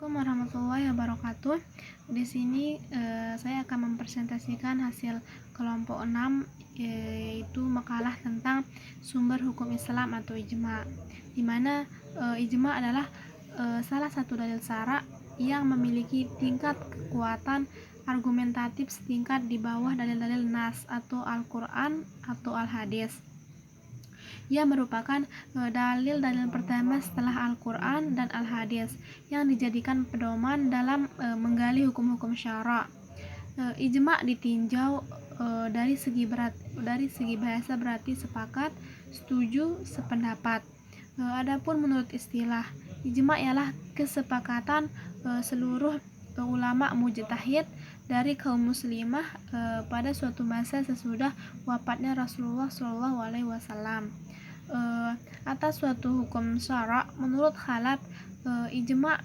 Assalamualaikum warahmatullahi wabarakatuh. Di sini saya akan mempresentasikan hasil kelompok 6, yaitu makalah tentang sumber hukum Islam atau ijma. Di mana ijma adalah salah satu dalil syara yang memiliki tingkat kekuatan argumentatif setingkat di bawah dalil-dalil nas atau Al-Qur'an atau Al-Hadis. Ia merupakan dalil-dalil pertama setelah Al-Quran dan Al-Hadis yang dijadikan pedoman dalam menggali hukum-hukum syara. Ijma ditinjau dari segi bahasa berarti sepakat, setuju, sependapat. Adapun menurut istilah, ijma ialah kesepakatan seluruh ulama mujtahid dari kaum muslimah pada suatu masa sesudah wafatnya Rasulullah SAW atas suatu hukum syara. Menurut Khalaf, ijma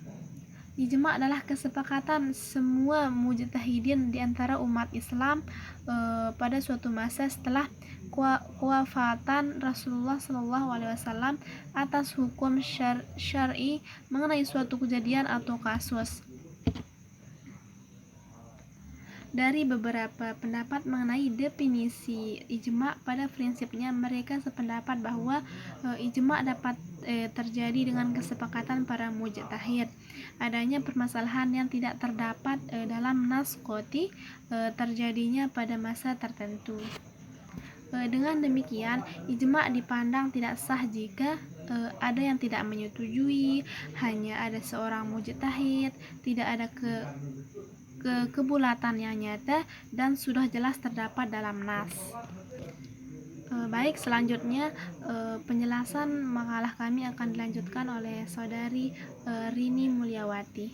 adalah kesepakatan semua mujtahidin di antara umat Islam pada suatu masa setelah kewafatan Rasulullah SAW atas hukum syar'i mengenai suatu kejadian atau kasus. Dari beberapa pendapat mengenai definisi ijma, pada prinsipnya mereka sependapat bahwa ijma dapat terjadi dengan kesepakatan para mujtahid. Adanya permasalahan yang tidak terdapat dalam nas qoti terjadinya pada masa tertentu. Dengan demikian, ijma dipandang tidak sah jika ada yang tidak menyetujui, hanya ada seorang mujtahid, tidak ada kebulatan yang nyata dan sudah jelas terdapat dalam nas. Baik, selanjutnya penjelasan makalah kami akan dilanjutkan oleh saudari Rini Mulyawati.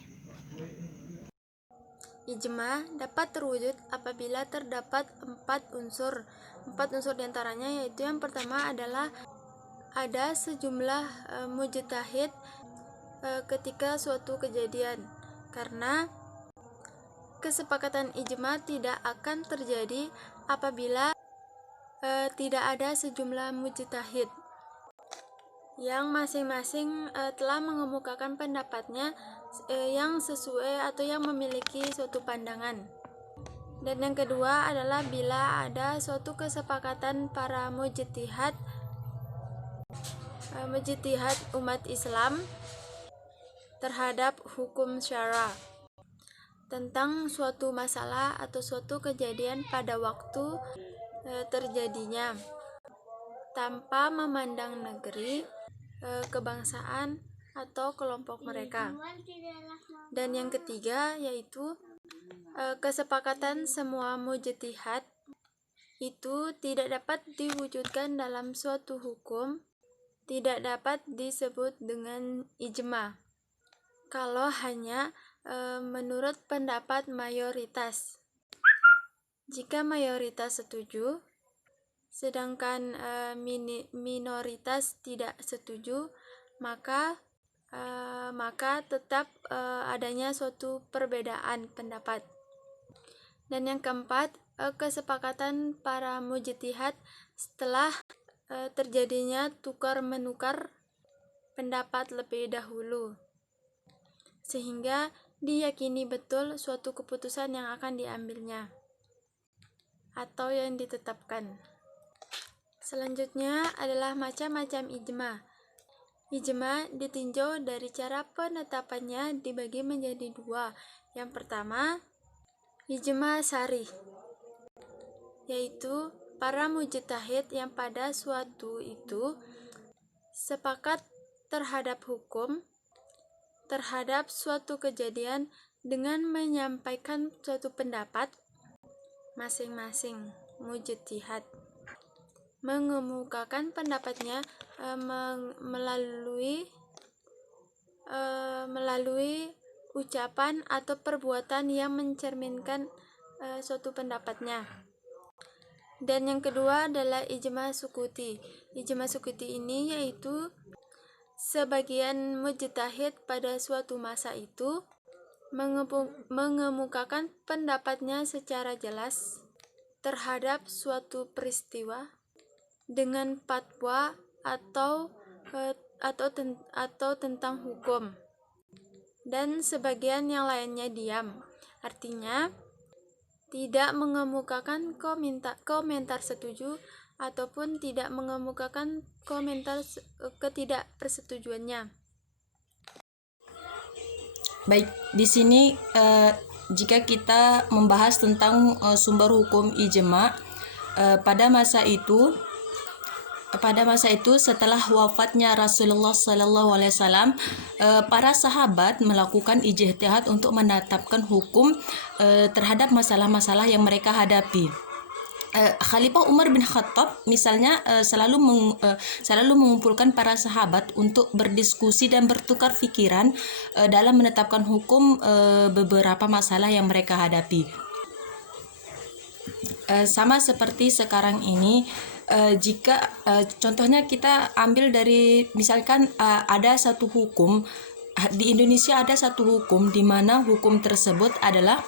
Ijma dapat terwujud apabila terdapat empat unsur diantaranya, yaitu yang pertama adalah ada sejumlah mujtahid ketika suatu kejadian, karena kesepakatan ijma tidak akan terjadi apabila tidak ada sejumlah mujtahid yang masing-masing telah mengemukakan pendapatnya yang sesuai atau yang memiliki suatu pandangan. Dan yang kedua adalah bila ada suatu kesepakatan para mujtahid umat Islam terhadap hukum syara tentang suatu masalah atau suatu kejadian pada waktu terjadinya, tanpa memandang negeri, kebangsaan, atau kelompok mereka. Dan yang ketiga yaitu kesepakatan semua mujtahid itu tidak dapat diwujudkan dalam suatu hukum, tidak dapat disebut dengan ijma kalau hanya menurut pendapat mayoritas. Jika mayoritas setuju, sedangkan minoritas tidak setuju, maka tetap adanya suatu perbedaan pendapat. Dan yang keempat, kesepakatan para mujtahid setelah terjadinya tukar-menukar pendapat lebih dahulu, sehingga diyakini betul suatu keputusan yang akan diambilnya atau yang ditetapkan. Selanjutnya adalah macam-macam ijma. Ijma ditinjau dari cara penetapannya dibagi menjadi dua. Yang pertama, ijma syar'i, yaitu para mujtahid yang pada suatu itu sepakat terhadap hukum, terhadap suatu kejadian dengan menyampaikan suatu pendapat. Masing-masing mujtahid mengemukakan pendapatnya melalui ucapan atau perbuatan yang mencerminkan suatu pendapatnya. Dan yang kedua adalah ijma sukuti. Ijma sukuti ini yaitu sebagian mujtahid pada suatu masa itu mengemukakan pendapatnya secara jelas terhadap suatu peristiwa dengan fatwa atau tentang hukum. dan sebagian yang lainnya diam. Artinya, tidak mengemukakan komentar setuju ataupun tidak mengemukakan komentar ketidakpersetujuannya. Baik, di sini jika kita membahas tentang sumber hukum ijma, pada masa itu setelah wafatnya Rasulullah SAW, para sahabat melakukan ijtihad untuk menetapkan hukum terhadap masalah-masalah yang mereka hadapi. Khalifah Umar bin Khattab misalnya selalu mengumpulkan para sahabat untuk berdiskusi dan bertukar pikiran dalam menetapkan hukum beberapa masalah yang mereka hadapi. Sama seperti sekarang ini, jika contohnya kita ambil dari misalkan ada satu hukum di Indonesia, ada satu hukum di mana hukum tersebut adalah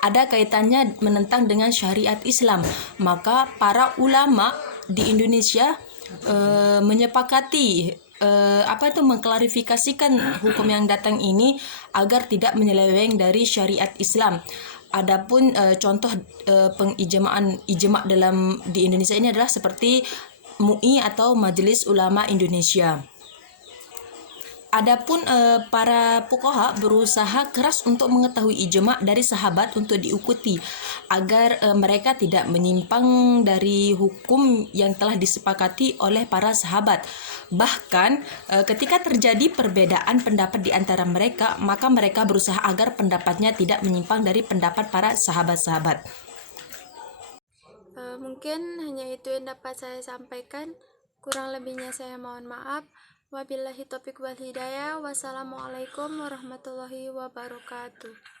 ada kaitannya menentang dengan syariat Islam, maka para ulama di Indonesia menyepakati mengklarifikasikan hukum yang datang ini agar tidak menyeleweng dari syariat Islam. Adapun contoh ijma di Indonesia ini adalah seperti MUI atau Majelis Ulama Indonesia. Adapun para fuqaha berusaha keras untuk mengetahui ijma dari sahabat untuk diikuti agar mereka tidak menyimpang dari hukum yang telah disepakati oleh para sahabat. Bahkan ketika terjadi perbedaan pendapat di antara mereka, maka mereka berusaha agar pendapatnya tidak menyimpang dari pendapat para sahabat-sahabat. Mungkin hanya itu yang dapat saya sampaikan. Kurang lebihnya saya mohon maaf. Wabillahi taufiq wal hidayah. Wassalamualaikum warahmatullahi wabarakatuh.